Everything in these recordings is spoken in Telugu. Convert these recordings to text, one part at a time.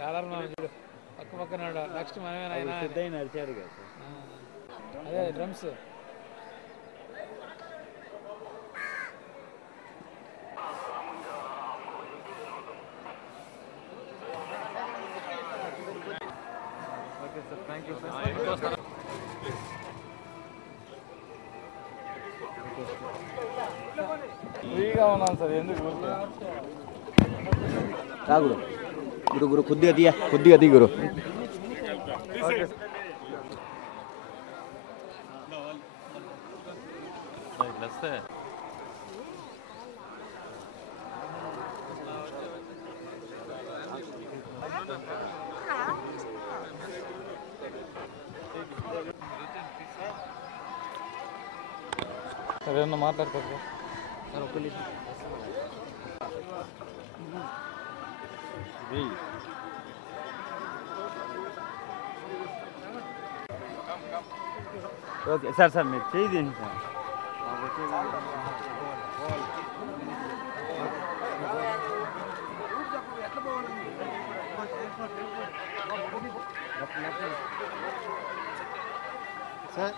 డాలర్ మనం చూడు పక్క పక్కన నెక్స్ట్ మనమేనా నడిచాడు కదా అదే drums okay sir thank you sir ఫ్రీగా ఉన్నాను సార్ ఎందుకు రా గురు గురు గురు కొద్దిగా తీ గురు సరే ఏమన్నా మాట్లాడతారు సార్ ఒక్క నిమిషం ఓకే సార్ మీరు చేయండి సార్ సార్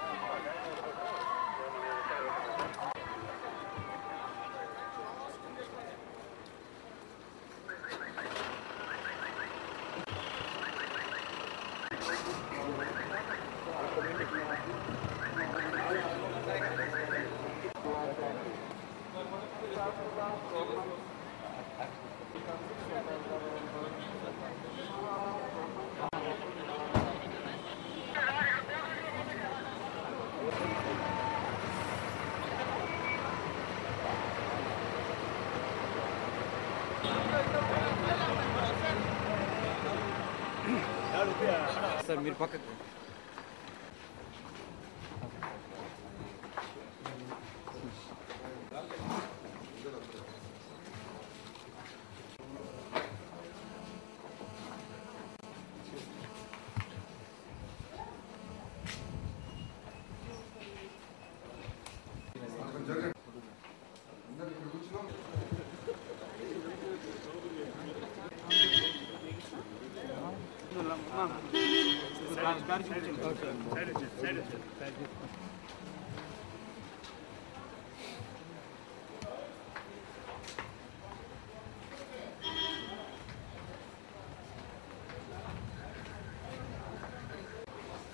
సార్ మీరు పక్కకు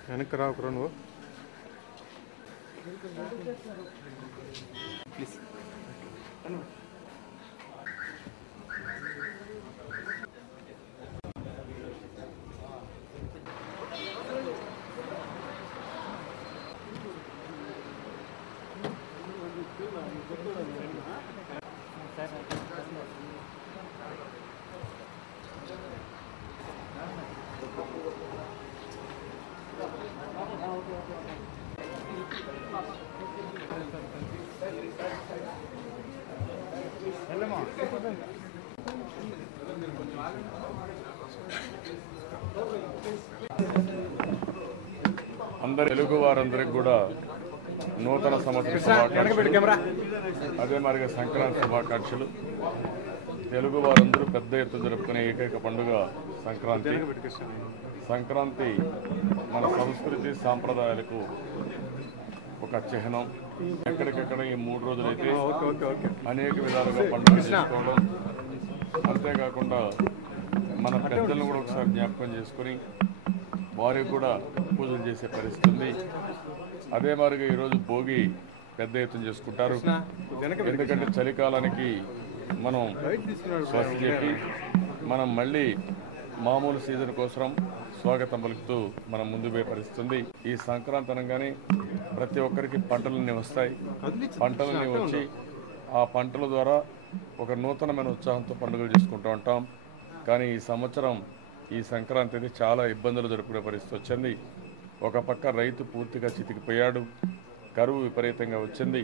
వెనక్కి రాకురా నువ్వు ప్లీజ్ అందరు తెలుగు వారందరికి కూడా నూతన సంవత్సర శుభాకాంక్షలు అదే మరిగా సంక్రాంతి శుభాకాంక్షలు. తెలుగు వారందరూ పెద్ద ఎత్తున జరుపుకునే ఏకైక పండుగ సంక్రాంతి. సంక్రాంతి మన సంస్కృతి సాంప్రదాయాలకు ఒక చిహ్నం. ఎక్కడికెక్కడ ఈ 3 రోజులైతే అనేక విధాలుగా పండుగ చేసుకోవడం, అంతేకాకుండా మన పెద్దలను కూడా ఒకసారి జ్ఞాపకం చేసుకుని వారికి కూడా పూజలు చేసే పరిస్థితి ఉంది. అదే మాదిరిగా ఈరోజు భోగి పెద్ద ఎత్తున చేసుకుంటారు. ఎందుకంటే చలికాలానికి మనం స్వస్తి చెప్పి మనం మళ్ళీ మామూలు సీజన్ కోసం స్వాగతం పలుకుతూ మనం ముందు పోయే పరిస్థితి ఉంది. ఈ సంక్రాంతి అనగానే ప్రతి ఒక్కరికి పంటలన్నీ వస్తాయి. పంటలన్నీ వచ్చి ఆ పంటల ద్వారా ఒక నూతనమైన ఉత్సాహంతో పండుగలు చేసుకుంటూ ఉంటాం. కానీ ఈ సంవత్సరం ఈ సంక్రాంతి అయితే చాలా ఇబ్బందులు జరుపుకునే పరిస్థితి వచ్చింది. ఒక పక్క రైతు పూర్తిగా చితికిపోయాడు, కరువు విపరీతంగా వచ్చింది.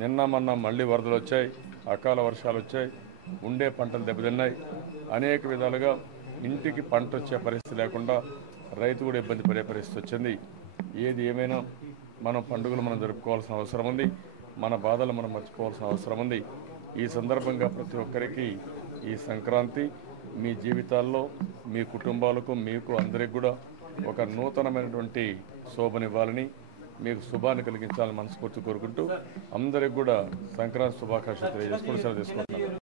నిన్న మొన్న మళ్ళీ వరదలు వచ్చాయి, అకాల వర్షాలు వచ్చాయి, ఉండే పంటలు దెబ్బతిన్నాయి. అనేక విధాలుగా ఇంటికి పంట వచ్చే పరిస్థితి లేకుండా రైతు కూడా ఇబ్బంది పడే పరిస్థితి వచ్చింది. ఏది ఏమైనా మనం పండుగలు మనం జరుపుకోవాల్సిన అవసరం ఉంది. మన బాధలు మనం మర్చిపోవాల్సిన అవసరం ఉంది. ఈ సందర్భంగా ప్రతి ఒక్కరికి ఈ సంక్రాంతి మీ జీవితాల్లో మీ కుటుంబాలకు మీకు అందరికి కూడా ఒక నూతనమైనటువంటి శోభనివ్వాలని మీకు శుభాన్ని కలిగించాలని మనస్ఫూర్తి కోరుకుంటూ అందరికి కూడా సంక్రాంతి శుభాకాంక్షలు తెలియజేసుకుంటూ సెలవు తీసుకుంటున్నాను.